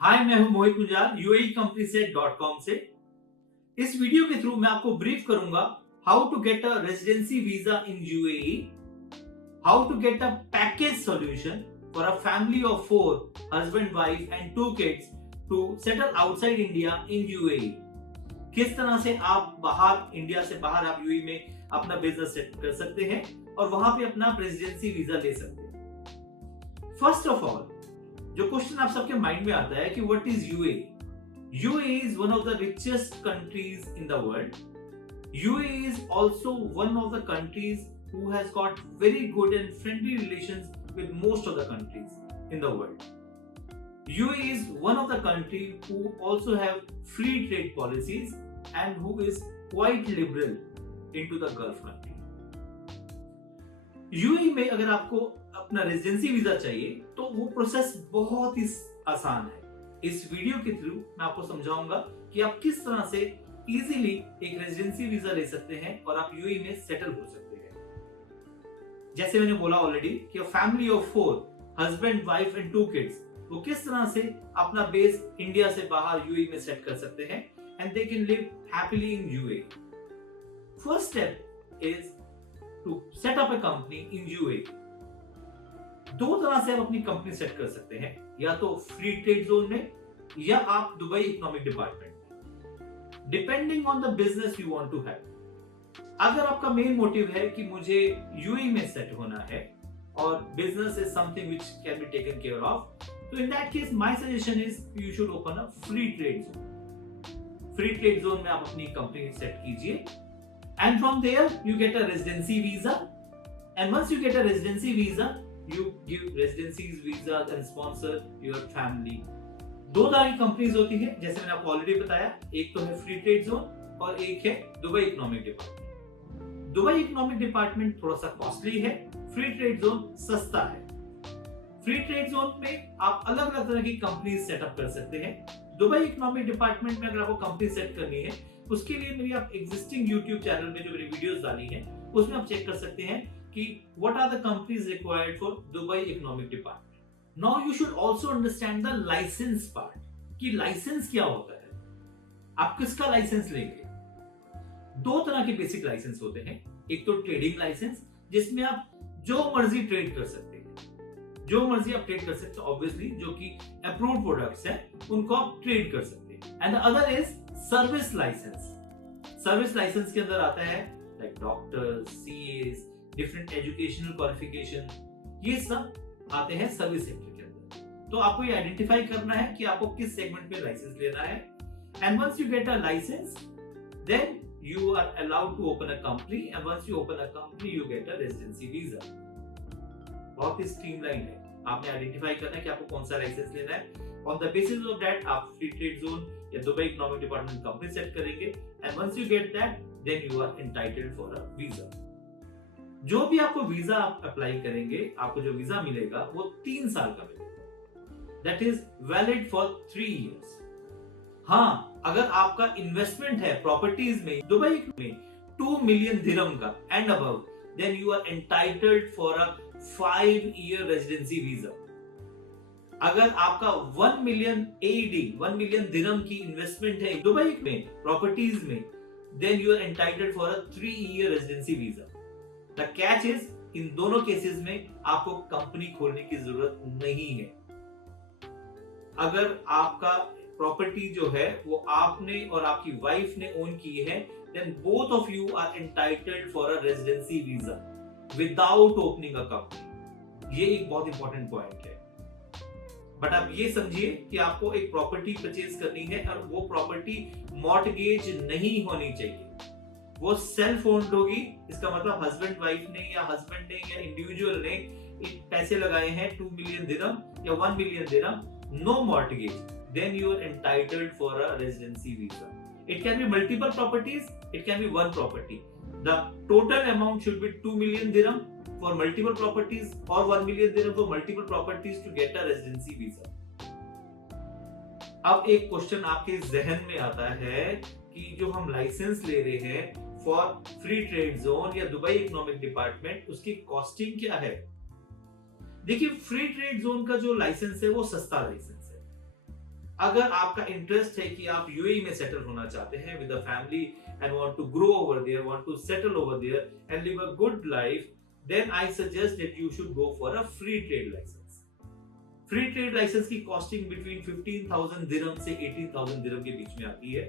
हाय, मैं हूं मोहित गुंजाल UAECompanySet.com से। इस वीडियो के थ्रू मैं आपको ब्रीफ करूंगा how to get a residency visa in UAE, how to get a package solution for a family of 4 husband wife and 2 kids to settle outside India in UAE। किस तरह से आप बाहर India से बाहर आप UAE में अपना बिजनेस सेट कर सकते हैं और वहां पे अपना रेजिडेंसी वीजा ले सकते हैं। फर्स्ट ऑफ ऑल, जो क्वेश्चन आप सबके माइंड में आता है कि what is UAE? UAE is one of the richest countries in the world. UAE is also one of the countries who has got very good and friendly relations with most of the countries in the world. UAE is one of the countries who also have free trade policies and who is quite liberal into the Gulf country. UAE में अगर आपको अपना residency visa चाहिए तो वो process बहुत ही आसान है। इस वीडियो के थ्रू मैं आपको समझाऊंगा कि आप किस तरह से इजीली एक रेजिडेंसी वीजा ले सकते हैं और आप UAE में सेटल हो सकते हैं। जैसे मैंने बोला ऑलरेडी कि family of 4 husband wife and 2 kids वो किस तरह से अपना बेस इंडिया से बाहर UAE में सेट कर सकते हैं and they can live happily in UAE। First step is to set up a company in UAE। दो तरह से आप अपनी कंपनी सेट कर सकते हैं, या तो फ्री ट्रेड जोन में या आप दुबई इकोनॉमिक डिपार्टमेंट में, depending on the business you want to have. अगर आपका मेन मोटिव है कि मुझे UAE में सेट होना है और business is something which can be taken care of, तो in that case my suggestion is you should open a free trade zone. Free trade zone में आप अपनी कंपनी सेट कीजिए and from there you get a residency visa, and once you get a residency visa you give residencies visas and sponsor your family। दो तरह की companies होती है, जैसे मैंने आपको ऑलरेडी बताया, एक तो है फ्री ट्रेड जोन और एक है Dubai economic department. Dubai economic department थोड़ा सा कॉस्टली है, फ्री ट्रेड जोन सस्ता है। फ्री ट्रेड जोन में आप अलग अलग तरह की कंपनी सेटअप कर सकते हैं। दुबई इकोनॉमिक डिपार्टमेंट में अगर आपको कंपनी सेट करनी है, उसके लिए मेरी आप एग्जिस्टिंग यूट्यूब चैनल में जो मेरी वीडियोस डाली है उसमें आप चेक कर सकते हैं कि what are the companies required for Dubai Economic Department. Now you should also understand the license part, कि लाइसेंस क्या होता है, आप किसका लाइसेंस लेंगे। दो तरह के बेसिक लाइसेंस होते हैं, एक तो ट्रेडिंग लाइसेंस जिसमें आप जो मर्जी ट्रेड कर सकते हैं, जो मर्जी आप ट्रेड कर सकते हैं, ऑब्वियसली जो कि अप्रूव्ड प्रोडक्ट्स हैं उनको आप ट्रेड कर सकते हैं। And the other is service licence. Service licence के अंदर आता है like doctors, CAs, different educational qualification, ये सब आते हैं सर्विस सेक्टर के अंदर। तो आपको ये आइडेंटिफाई करना है कि आपको किस सेगमेंट में लाइसेंस लेना है, and once you get a licence then you are allowed to open a company, and once you open a company you get a residency visa। बहुत ही स्ट्रीमलाइन है, आपने आइडेंटिफाई करना है कि आपको कौन सा लाइसेंस लेना है। On the basis of that आप फ्री ट्रेड जोन या Dubai economic department company set करेंगे, and once you get that then you are entitled for a visa. जो भी आपको वीजा आप अप्लाई करेंगे, आपको जो वीजा मिलेगा वो 3 साल का मिलेगा, that is valid for 3 years. हाँ, अगर आपका इन्वेस्टमेंट है प्रॉपर्टीज में दुबई में 2 मिलियन दिरहम का and above, then you are entitled for a 5 year residency visa. अगर आपका 1 मिलियन AED 1 मिलियन दिरहम की इन्वेस्टमेंट है दुबई में प्रॉपर्टीज में, then you are entitled for a 3 year residency visa. The catch is, इन दोनों cases में आपको कंपनी खोलने की जरूरत नहीं है। अगर आपका प्रॉपर्टी जो है वो आपने और आपकी वाइफ ने ओन की है, then both of you are entitled for a residency visa without opening a company. ये एक बहुत इंपॉर्टेंट पॉइंट है। बट आप ये समझिए कि आपको एक प्रॉपर्टी परचेज करनी है और वो प्रॉपर्टी मॉर्टगेज नहीं होनी चाहिए, वो सेल्फ ओन्ड होगी। इसका मतलब हस्बैंड वाइफ ने या हस्बैंड ने या इंडिविजुअल ने पैसे लगाए हैं 2 मिलियन दिरहम या 1 million dirham, no mortgage, then you are entitled for a residency visa. It can be multiple properties, it can be one property. The total amount should be 2 million dirham for multiple properties और 1 million dirham for multiple properties to get a residency visa. अब एक question आपके जहन में आता है कि जो हम लाइसेंस ले रहे हैं फॉर फ्री ट्रेड जोन या दुबई इकोनॉमिक डिपार्टमेंट, उसकी कॉस्टिंग क्या है। देखिए, फ्री ट्रेड जोन का जो लाइसेंस है वो सस्ता लाइसेंस है। अगर आपका इंटरेस्ट है कि आप यूएई में सेटल होना चाहते हैं with a family and want to grow over there, want to settle over there and live a good life, then I suggest that you should go for a free trade license. Free trade license की costing between 15,000 dirham से 18,000 dirham के बीच में आती है.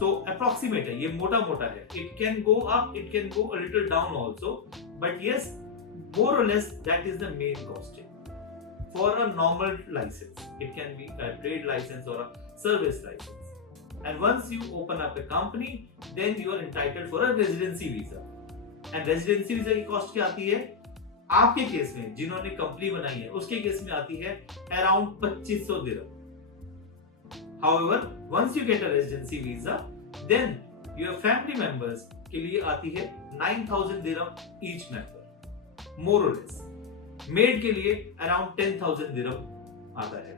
So approximate है, ये मोटा मोटा है. It can go up, it can go a little down also, but yes, more or less that is the main costing for a normal license. It can be a trade license or a service license. And once you open up a company, then you are entitled for a residency visa. And residency visa की cost क्या आती है आपके case में, जिन्होंने company बनाई है उसके केस में आती है around 2500 dirham. However once you get a residency visa, then your family members के लिए आती है 9000 दिरहम ईच मेंबर, मोर और लेस. मेड के लिए अराउंड 10,000 दिरहम आता है,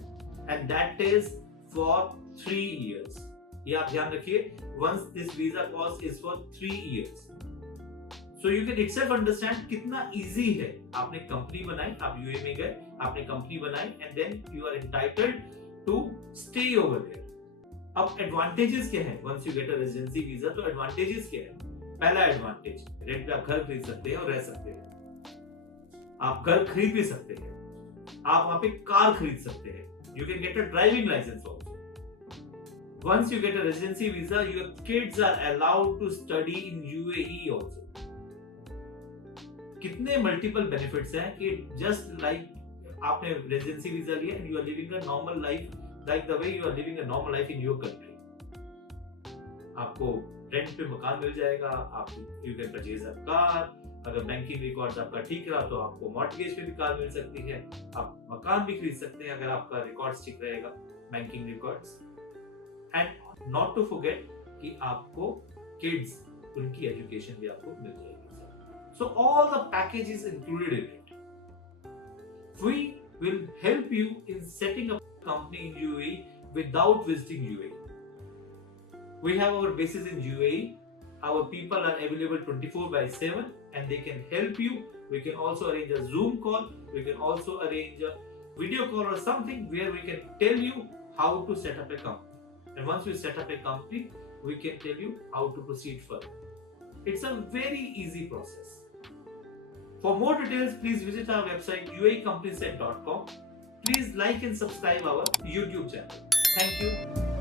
and that is for 3 years. ये आप ध्यान रखिए, once this visa cost is for 3 years. So you can itself understand कितना easy है. आपने कंपनी बनाई, आप यूए में गए, आपने कंपनी बनाई and then you are entitled to stay over there. अब एडवांटेजेस क्या है once you get a residency visa? तो एडवांटेजेस क्या है? पहला एडवांटेज, रेंट पे आप घर खरीद सकते हैं और रह सकते हैं. आप घर खरीद भी सकते हैं, आप वहां पे कार खरीद सकते हैं. You can get a driving license also. Once you get a residency visa, your kids are allowed to study in UAE also. कितने मल्टीपल बेनिफिट्स हैं कि जस्ट लाइक आपने रेजिडेंसी वीजा लिया and you are living a normal life like the way you are living a normal life in your country. आपको rent पे मकान मिल जाएगा, आप you can purchase a car. अगर बैंकिंग रिकॉर्ड्स आपका ठीक रहा तो आपको मॉर्टगेज पे भी कार मिल सकती है. आप मकान भी खरीद सकते हैं अगर आपका रिकॉर्ड्स ठीक रहेगा, banking records. And not to forget कि आपको किड्स, उनकी एजुकेशन भी आपको मिल जाएगी. So all the package is included in it. We will help you in setting up a company in UAE without visiting UAE. We have our bases in UAE. Our people are available 24/7 and they can help you. We can also arrange a Zoom call. We can also arrange a video call or something where we can tell you how to set up a company. And once we set up a company, we can tell you how to proceed further. It's a very easy process. For more details, please visit our website uaecompaniesset.com. Please like and subscribe our YouTube channel. Thank you.